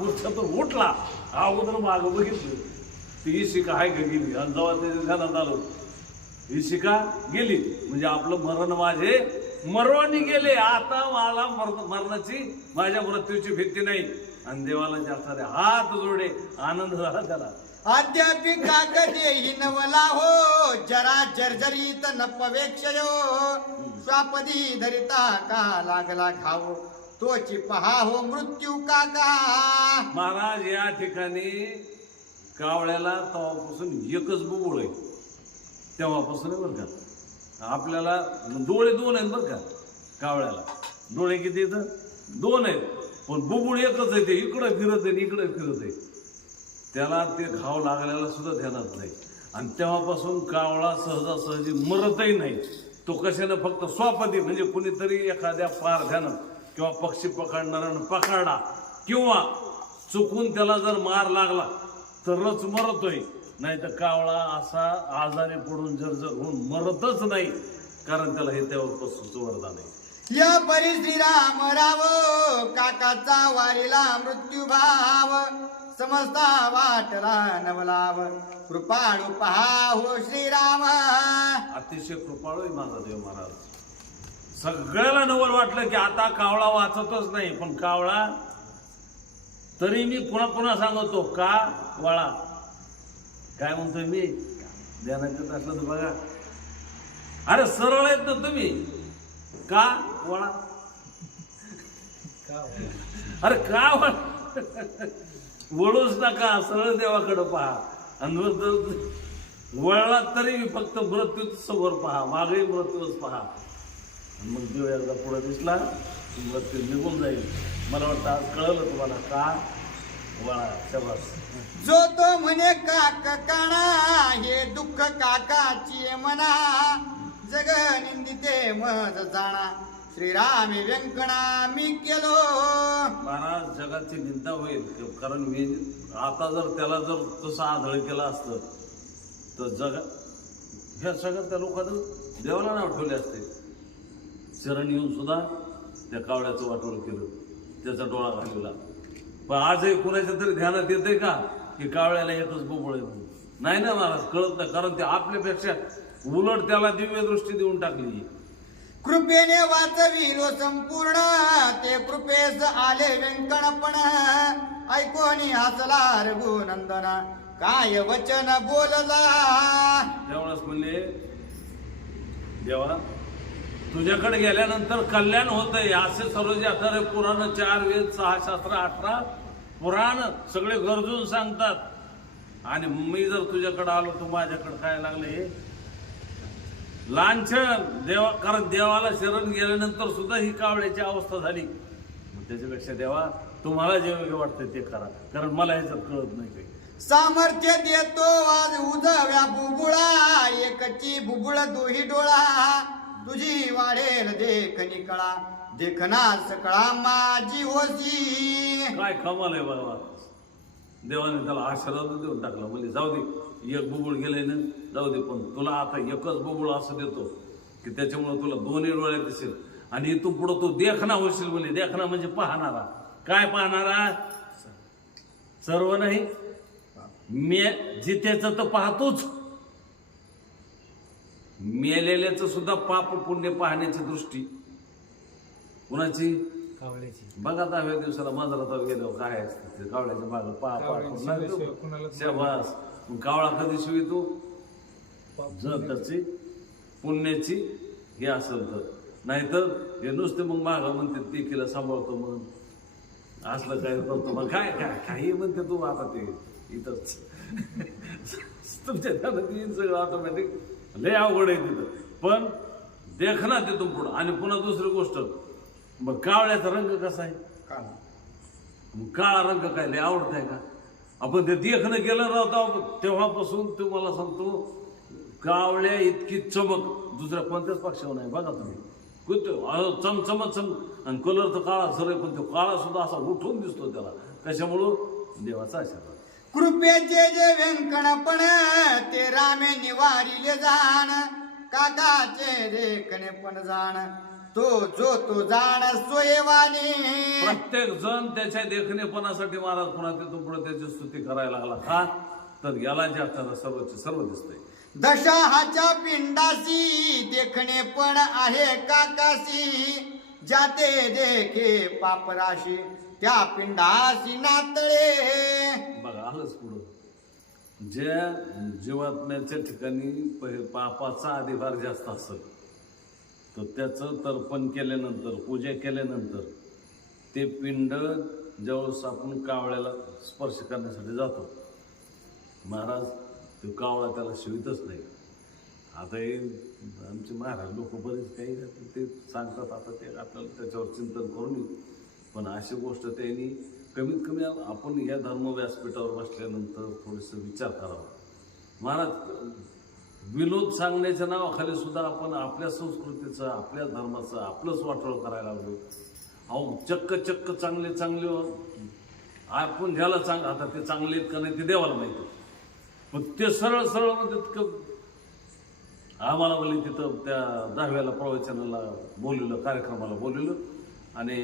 मूर्छातून उठला. अगोदर माग बघितलं. ती शिका आहे का गेली? आणि जेव्हा ते घरात आलो ही शिका गेली. म्हणजे आपलं मरण माझे मरवानी गेले. आता मला मर- मरणाची माझ्या मृत्यूची भीती नाही. आणि देवाला जास्त हात जोडे आनंद झाला त्याला. अद्यापि कागदे हिनवला हो. जरा जर्जरीत नपवेक्षयो स्वापदी धरिता का लागला खावो. तोची पहा हो मृत्यू काका. महाराज या ठिकाणी कावळ्याला तेव्हापासून एकच बुबुळ आहे. तेव्हापासून आहे बरं का. आपल्याला डोळे दोन आहेत बरं का कावळ्याला. डोळे किती इथं दोन आहेत. पण बुबुळ एकच आहे ते. इकडं फिरत आहे इकडं फिरत आहे. त्याला ते घाव लागलेला सुद्धा ध्यानात नाही. आणि तेव्हापासून कावळा सहजासहजी मरतही नाही. तो कशानं फक्त स्वापदी म्हणजे कुणीतरी एखाद्या पारध्यानं किंवा पक्षी पकडणाऱ्यानं पकडला किंवा चुकून त्याला जर मार लागला तरच मरतोय. नाही तर कावळा असा आजारी पडून जर्जर होऊन मरतच नाही कारण त्याला हे तेव्हापासूनच वरदान आहे या परी श्रीराम राव काकाचा वारीला मृत्यू भाव. समजता वाटला नवलाव. कृपाळू पहा हो श्रीराम. अतिशय कृपाळू आहे माझा देव महाराज. सगळ्याला नवल वाटलं की आता कावळा वाचतच नाही पण कावळा तरी मी पुन्हा पुन्हा सांगतो का वळा? काय म्हणतोय मी? ध्यानात असलं तर बघा. अरे सरळ आहेत ना तुम्ही. का वळा? अरे का वळा? वळूच नका सरळ देवाकडं पहा. आणि वळला तरी फक्त मृत्यूच समोर पहा मागे मृत्यूच पहा. मग देव एकदा पुढे दिसला की मृत्यू निघून जाईल. मला वाटतं आज कळलं तुम्हाला का? शबास. जो तो म्हणे काक काणा हे दुःख काकाची मना. जग निंदिते मज जाणा. श्रीराम व्यंकणा मी केलो. महाराज जगाची निंदा होईल कारण मी आता जर त्याला जर तसं आंधळ केलं असतं तर जग ह्या सगळ्यात त्या लोकांना देवाला नाव ठेवले असते. शरण येऊन सुद्धा त्या कावळ्याचं वाटोळ केलं. त्याचा डोळा घालवला पण आजही कुणाच्या तरी ध्यानात येते का? की कावळ्याला एकच बोबळ आहे नाही ना महाराज कळत नाही. कारण ते आपल्यापेक्षा उलट त्याला दिव्य दृष्टी देऊन टाकली. कृपेने वाचविलो संपूर्ण. ते कृपेस आले व्यंकणपण ऐकोनी हसला रघुनंदना काय वचन बोलला? त्यावेळेस म्हणले देवा तुझ्याकडे गेल्यानंतर कल्याण होतंय. असे सरोजी अथारे पुराण चार वेद सहा शास्त्र अठरा पुराण सगळे गरजून सांगतात. आणि मी जर तुझ्याकडे आलो तू माझ्याकडे काय लागले हे? लांछन. देवा कारण देवाला शरण गेल्यानंतर सुद्धा ही कावळ्याची अवस्था झाली. त्याच्यापेक्षा देवा तुम्हाला जे योग्य वाटतं ते करा. कारण मला ह्याच्यात कळत नाही काही. सामर्थ्य देतो आज उजव्या बुबुळा एकची बुबुळा दोही डोळा. तुझी वाढेल देखनी कळा देखना सकळा माझी होती काय कमाल आहे बाबा. देवाने त्याला आशीर्वाद देऊन टाकला. म्हणजे जाऊ दे एक बुबुळ गेले ना जाऊ दे पण तुला आता एकच बुबुळ असं देतो की त्याच्यामुळे तुला दोन्ही डोळे दिसेल. आणि इथून पुढं तू देखना होशील म्हणजे देखना म्हणजे पाहणारा. काय पाहणारा? सर्व नाही. मे जितेचं तर पाहतोच. मेलेल्याचं सुद्धा पाप पुण्य पाहण्याची दृष्टी. कुणाची? कावळ्याची. बघा दहाव्या दिवसाला मांजरात गेलो काय असतं ते कावळ्याच्या माग पा कावळ्याची शिवाय कुणालाच शाबास. मग कावळा कधी शिवी तू जर त्याची पुण्याची हे असेल तर. नाहीतर हे नुसते मग माग म्हणते ते केलं सांभाळतो मग असलं काय करतो मग काय काय काही म्हणते तू आता ते. इथंच. तुमच्या येईन सगळं ऑटोमॅटिक लय अवघड आहे तिथं. पण देख ना तिथून पुढं. आणि पुन्हा दुसरी गोष्ट मग कावळ्याचा रंग कसा आहे? मग काळा रंग काय लय आवडत आहे का? आपण ते देखणं गेलं राहतो तेव्हापासून तुम्हाला सांगतो कावळ्या इतकी चमक. दुसऱ्या कोणत्याच पक्षावर नाही. बघा तुम्ही. कुठे? चमचमत चम आणि कलर तर काळा सर पण तो काळा सुद्धा असा उठून दिसतो त्याला. कशामुळं? देवाचा आशीर्वाद. कृपेचे जे व्यंकणपण ते रामे निवारिले जाण. काकाचे देखणे पण जाण. तो जो तो जाण सोयवानी. प्रत्येक जण त्याच्या देखणेपणासाठी महाराज पुन्हा तिथून पुढे त्याची स्तुती करायला लागला. का? तर याला जे आपल्याला सर्वचे सर्व दिसतंय. दशाहाच्या पिंडासी देखणे पण आहे काकासी जाते देखे पापराशी त्या पिंडाशी नातळे. बघा आलंच पुढं. ज्या जीवात्म्याच्या ठिकाणी पहि- पापाचा अधिभार जास्त असत तर त्याचं तर्पण केल्यानंतर पूजा केल्यानंतर ते पिंड ज्यावेळेस आपण कावळ्याला स्पर्श करण्यासाठी जातो महाराज तो कावळा त्याला शिवितच नाही. आता हे आमचे महाराज लोक बरेच काही ते सांगतात आता ते आपल्याला त्याच्यावर चिंतन करून येऊ. पण अशी गोष्ट त्यांनी कमीत कमी आपण या धर्म व्यासपीठावर बसल्यानंतर थोडंसं विचार करावा. महाराज विनोद सांगण्याच्या नावाखाली सुद्धा आपण आपल्या संस्कृतीचं आपल्या धर्माचं आपलंच वाटोळ करायला लागलो अहो चक्क चक्क चांगले चांगले हो. आपण ज्याला चांग आता ते चांगले आहेत का नाही ते देवाला माहिती. पण ते सरळ सरळ म्हणजे आम्हाला बोलली तिथं त्या दहाव्याला प्रवचनाला बोलवलं कार्यक्रमाला बोलवलं आणि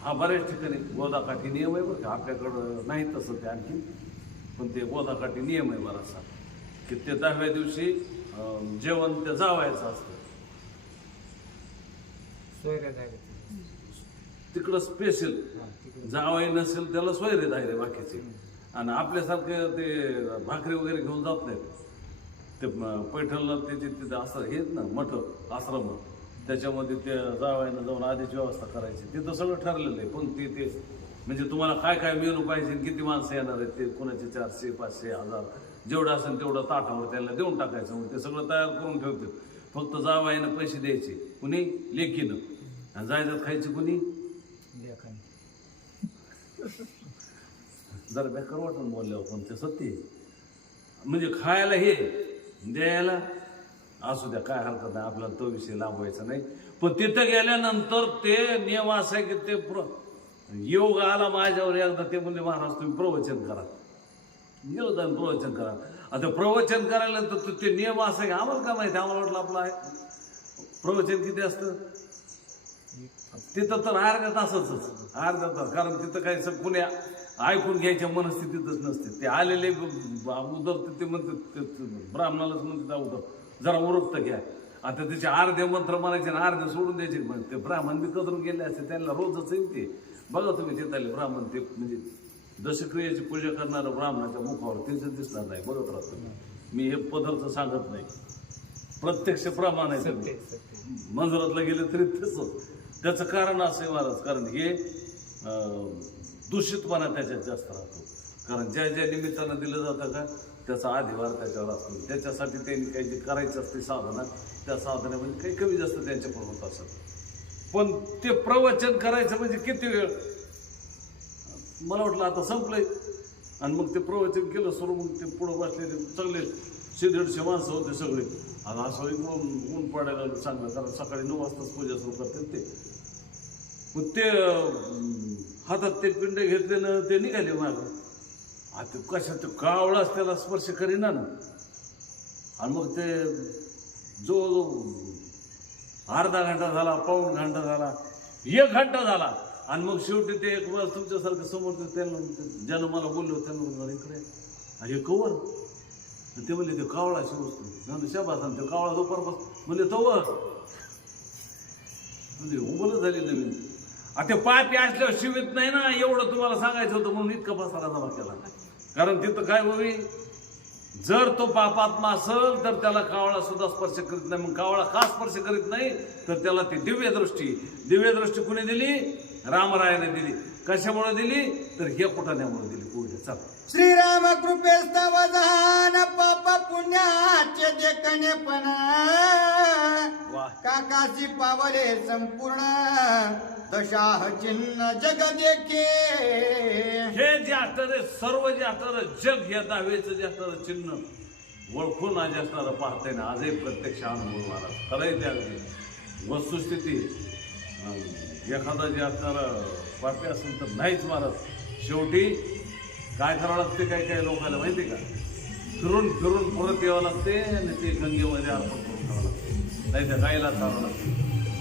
हा बऱ्याच ठिकाणी गोदाकाठी नियम आहे बरं का. आपल्याकडं नाही तसं ते आणखी पण ते गोदाकाठी नियम आहे बराचसा की ते दहाव्या दिवशी जेवण ते जावायचं असतं. तिकडं स्पेशल. जावाई नसेल त्याला सोयरे धायरे बाकीचे. आणि आपल्यासारखे ते भाकरी वगैरे घेऊन जात नाहीत. ते पैठणला त्याचे तिथे असं हे आहेत ना मठ आश्रम त्याच्यामध्ये ते जावायनं जाऊन आधीची व्यवस्था करायची. तिथं सगळं ठरलेलं आहे पण ते ते म्हणजे तुम्हाला काय काय मेनू पाहिजे किती माणसं येणार आहेत ते कोणाचे चारशे पाचशे हजार जेवढं असेल तेवढं ताटावर त्याला देऊन टाकायचं मग ते सगळं तयार करून ठेवते फक्त जावायनं पैसे द्यायचे कुणी? लेखीनं आणि जायच्यात खायची कुणी? जरा बेकार वाटून बोलल्यावर पण ते सत्य. म्हणजे खायला हे द्यायला. असू द्या काय हरकत नाही आपल्याला तो विषय लांबवायचा नाही. पण तिथं गेल्यानंतर ते नियम असा आहे की ते प्र योग आला माझ्यावर एकदा ते म्हणले महाराज तुम्ही प्रवचन करा. गेलो प्रवचन करा. आता प्रवचन करायला तर ते नियम असा आहे आम्हाला का माहिती आम्हाला वाटलं आपलं आहे. प्रवचन किती असतं? तिथं तर अर्ध्या तासच अर्ध्या तास कारण तिथं काही सग ऐकून घ्यायच्या मनस्थितीतच नसते. ते आलेले अगोदर ते- ते म्हणतात ते- ते ब्राह्मणालाच म्हणतात अगोदर जरा उरकतं घ्या. आता त्याचे अर्धे मंत्र म्हणायचे आणि अर्धे सोडून द्यायचे. मग ते ब्राह्मण बी कदरून गेले असते त्यांना रोजच येईल ते. बघा तुम्ही तिथले ब्राह्मण ते म्हणजे दशक्रियेची पूजा करणारं ब्राह्मणाच्या मुखावर तेच दिसणार नाही. बघत राहतो मी हे पदार्थ सांगत नाही. प्रत्यक्ष प्रमाण आहे ते. सत्य मंजुरातला गेलं तरी तसं. त्याचं कारण असं आहे महाराज कारण हे दूषितपणा त्याच्यात जास्त राहतो. कारण ज्या ज्या निमित्तानं दिलं जातं का त्याचा अधिभार त्याच्यावर असतो. त्याच्यासाठी त्यांनी काही जे करायचं असते साधना त्या साधनेमध्ये काही कमी जास्त त्यांच्याकडून होत असत. पण ते प्रवचन करायचं म्हणजे किती वेळ? मला वाटलं आता संपलंय. आणि मग ते प्रवचन केलं सुरू मग ते पुढं बसलेले चांगले शे दीडशे माणसं होते सगळे. आणि असं इकडून ऊन पडायला चांगलं. कारण सकाळी नऊ वाजताच पूजा सुरू करतात ते. मग ते हातात ते पिंड घेतलेलं ते निघाले मागं. आता कशा तो कावळाच त्याला स्पर्श करीना ना. आणि मग ते जो अर्धा घंटा झाला पाऊण घंटा झाला एक घंटा झाला. आणि मग शेवटी ते एक वेळा तुमच्यासारखं समोर त्यांना ज्यानं मला बोललो त्यांना इकडे हे कवर ते म्हणले ते कावळा शिवस्तो म्हणलं शाबास आणि ते कावळा दुपारपास म्हणले तवर म्हणजे उभं झाली नवीन ते पापी असल्यावर शिवित नाही ना एवढं तुम्हाला सांगायचं होतं म्हणून इतका पसारा जमा केला. कारण तिथं काय होईल? जर तो पापात्मा असेल तर त्याला कावळा सुद्धा स्पर्श करीत नाही. मग कावळा का स्पर्श करीत नाही? तर त्याला ती दिव्यदृष्टी. दिव्यदृष्टी कुणी दिली? रामरायाने दिली. कशामुळे दिली? तर हे कुठाण्यामुळे दिली? पुढे चल. श्रीराम कृपेस्तव जहान पाप पुण्याचे देखणे पण. वा. काकाशी पावले संपूर्ण. दशाह चिन्ह जग देखे. हे जे असणारे सर्व जे असणारं जग या दहावेचं जे असणारं चिन्ह ओळखून आज असणारं पाहतंय ना आजही प्रत्यक्ष अनुभव मला खरंय त्या वस्तुस्थिती. एखादा जे असणारं पापी असेल तर नाहीच मारत. शेवटी काय करावं लागते काय काय लोकांना माहिती का? फिरून फिरून परत यावं लागते आणि ते गंगेमध्ये अर्पण करून ठेवावं लागते. नाही तर गायला चालावं लागते.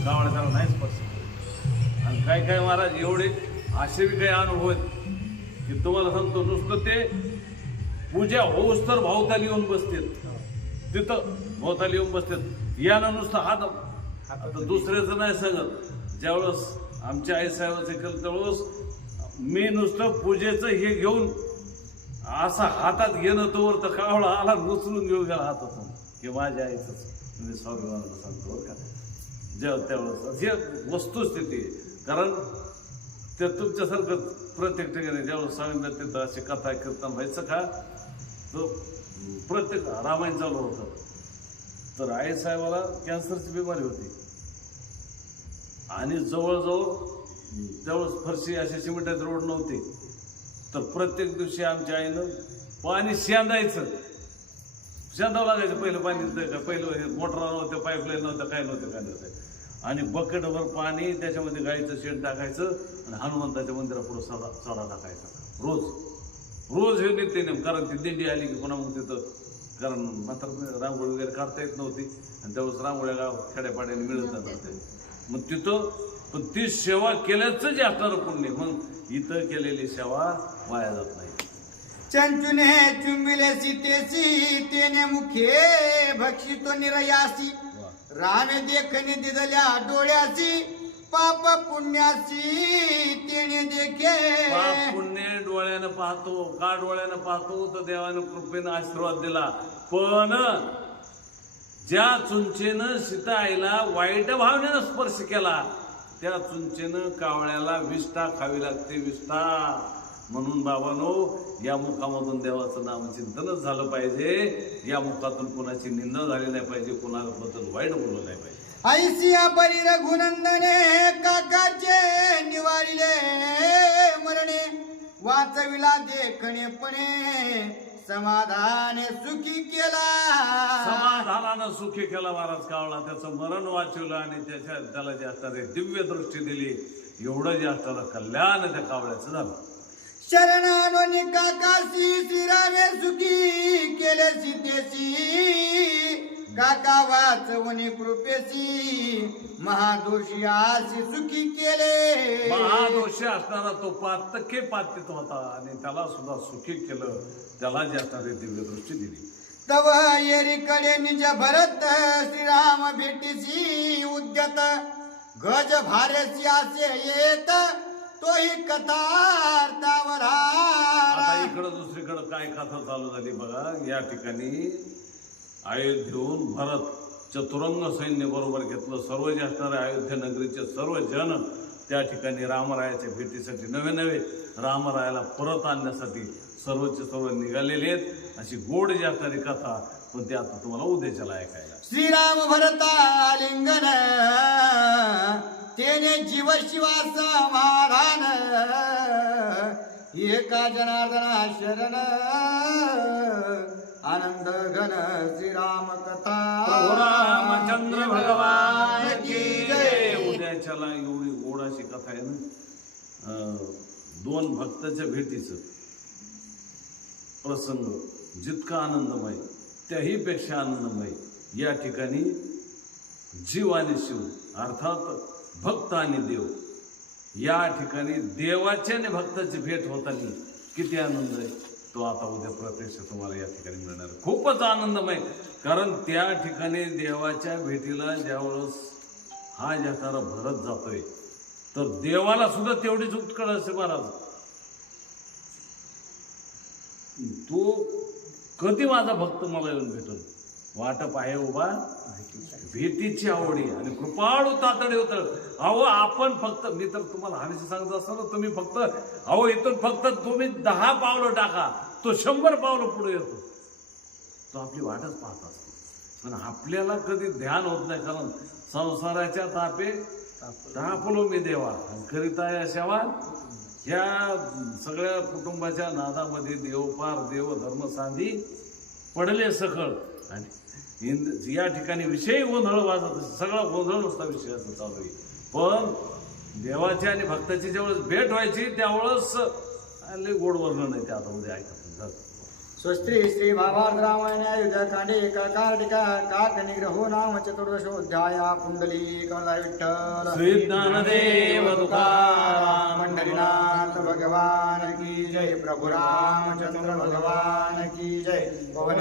कावळा त्याला नाही स्पर्श करत. आणि काय काय महाराज एवढे असे बी काही अनुभव आहेत की तुम्हाला सांगतो नुसतं ते पूजा होऊस तर भावताली येऊन बसतात. तिथं भोवताली येऊन बसतात. यानं नुसतं हात आता दुसऱ्याचं नाही सांगत. ज्यावेळेस आमच्या आईसाहेबाचे केलं त्यावेळेस मी नुसतं पूजेचं हे घेऊन असा हातात घेणं तोवर तर कावळा आला उचलून घेऊन गेला हातातून हे माझ्या आईचंच. मी स्वाभिमानाला सांगतो बरं का. जेव्हा त्यावेळेस हे वस्तुस्थिती कारण ते तुमच्यासारखं प्रत्येक ठिकाणी ज्यावेळेस सांगितलं तिथं अशी कथा कीर्तन व्हायचं का? तो प्रत्येक रामायण चालू होतं. तर आईसाहेबाला कॅन्सरची बिमारी होती. आणि जवळजवळ त्यावेळेस फरशी असे सिमेंटाचे रोड नव्हते. तर प्रत्येक दिवशी आमच्या आईनं पाणी शेंदायचं. शेंदावं लागायचं पहिलं पाणी का पहिलं मोटर नव्हतं पाईपलाईन नव्हतं काय नव्हतं काय नव्हतं. आणि बकेटभर पाणी त्याच्यामध्ये गाईचं शेण टाकायचं आणि हनुमंताच्या मंदिरापुढं सडा सडा टाकायचा. रोज रोज हे नित्य नेम कारण ती दिंडी आली की पुन्हा मग तिथं कारण मात्र रांगोळी वगैरे काढता येत नव्हती. आणि त्यावेळेस रांगोळ्या गाव खेड्यापाड्याने मिळत नव्हते मग तिथं पण ती सेवा केल्याचं जे असणारं पुण्य मग इथं केलेली सेवा वाया जात नाही. चंचुने चुंबिले सीतेसी तेने मुखे भक्षितो निरयासी. रामे देखणे दिदल्या डोळ्यासी पाप पुण्यासी तेने देखे. पाप पुण्य डोळ्यानं पाहतो का डोळ्यानं पाहतो? तर देवानं कृपेनं आशीर्वाद दिला. पण ज्या चुंचेनं सीता आईला वाईट भावनेनं स्पर्श केला त्या चुंचेनं कावळ्याला विष्ठा खावी लागते विष्ठा. म्हणून बाबानो या मुखामधून देवाचं नामचिंतनच झालं पाहिजे. या मुखातून कुणाची निंदा झाली नाही पाहिजे कुणाबद्दल वाईट बोललं नाही पाहिजे. ऐसिया परी रघुनंदने काकाचे निवारिले मरणे वाचविला देखणेपणे. समाधाने सुखी केला. समाधानानं सुखी केला महाराज कावळा. त्याचं मरण वाचवलं आणि त्याच्या त्याला जे असणारे दिव्य दृष्टी दिली एवढं जे असणारं कल्याण त्या कावळ्याचं झालं. शरणानोनी काकाशी श्रीरामे सुखी केले सीतेशी काका वाचवणी कृपेशी महादोषी आशी सुखी केले. महादोषी असणारा तो पातके पातित होता आणि त्याला सुद्धा सुखी केलं. त्याला जे असणारी दिव्य दृष्टी दिली. तव येरीकडे निज भरत श्रीराम भेटीसी उद्यत. गज भारेसी असे येत तोही कथार्थावर इकडं दुसरीकडं काय कथा चालू झाली बघा? या ठिकाणी अयोध्येहून भरत चतुरंग सैन्य बरोबर घेतलं. सर्व जे असणारे अयोध्या नगरीचे सर्व जन त्या ठिकाणी रामरायाच्या भेटीसाठी नवे नवे रामरायाला परत आणण्यासाठी सर्वचे सर्व निघालेले आहेत. अशी गोड जी असणारी कथा पण ते आता तुम्हाला उद्याच्याला ऐकायला श्रीराम भरता लिंगन तेने जीव शिवा समाधान एका जनार्दना शरण आनंद घन श्रीराम कथा रामचंद्र भगवान की जय. उद्याच्याला एवढी गोडाची कथा आहे ना? दोन भक्ताच्या भेटीचं प्रसंग जितका आनंदमय त्याही पेक्षा आनंदमय. या ठिकाणी जीव आणि शिव अर्थात भक्त आणि देव या ठिकाणी देवाच्या आणि भक्ताची भेट होताना किती आनंद आहे. तो आता उद्या प्रत्यक्ष तुम्हाला या ठिकाणी मिळणार खूपच आनंदमय. कारण त्या ठिकाणी देवाच्या भेटीला ज्यावेळेस हा जातारा भरत जातोय तर देवाला सुद्धा तेवढीच उत्कळ असते महाराज. तो कधी माझा भक्त मला येऊन भेटल? वाटप आहे उभा. भेटीची आवडी आणि कृपाळू तातडे होत अहो आपण फक्त मी तर तुम्हाला हमेशा सांगत असतो ना तुम्ही फक्त अहो इथून फक्त तुम्ही दहा पावलं टाका. तो शंभर पावलं पुढे येतो. तो आपली वाटच पाहत असतो. पण आपल्याला कधी ध्यान होत नाही. कारण संसाराच्या तापे तापलो मी देवा. करिता या शेवा ह्या सगळ्या कुटुंबाच्या नादामध्ये देवपार देव धर्म सांधी पडले सकळ. आणि हिंद या ठिकाणी विषय गोंधळ वाजत सगळा गोंधळ नुसता विषयाचा चालू. आहे पण देवाची आणि भक्ताची ज्यावेळेस भेट व्हायची त्यावेळेस गोड वर्णन आहे त्या आता उद्या ऐकत स्वस्त्री श्री भावार्थ रामायण कांडे काकार्टिका काक निग्रहो नाम चतुर्दशोध्याया कुंडली कमला विठ्ठल श्री ज्ञानदेव तुकाराम भगवान की जय। प्रभु रामचंद्र भगवान की जय। पवन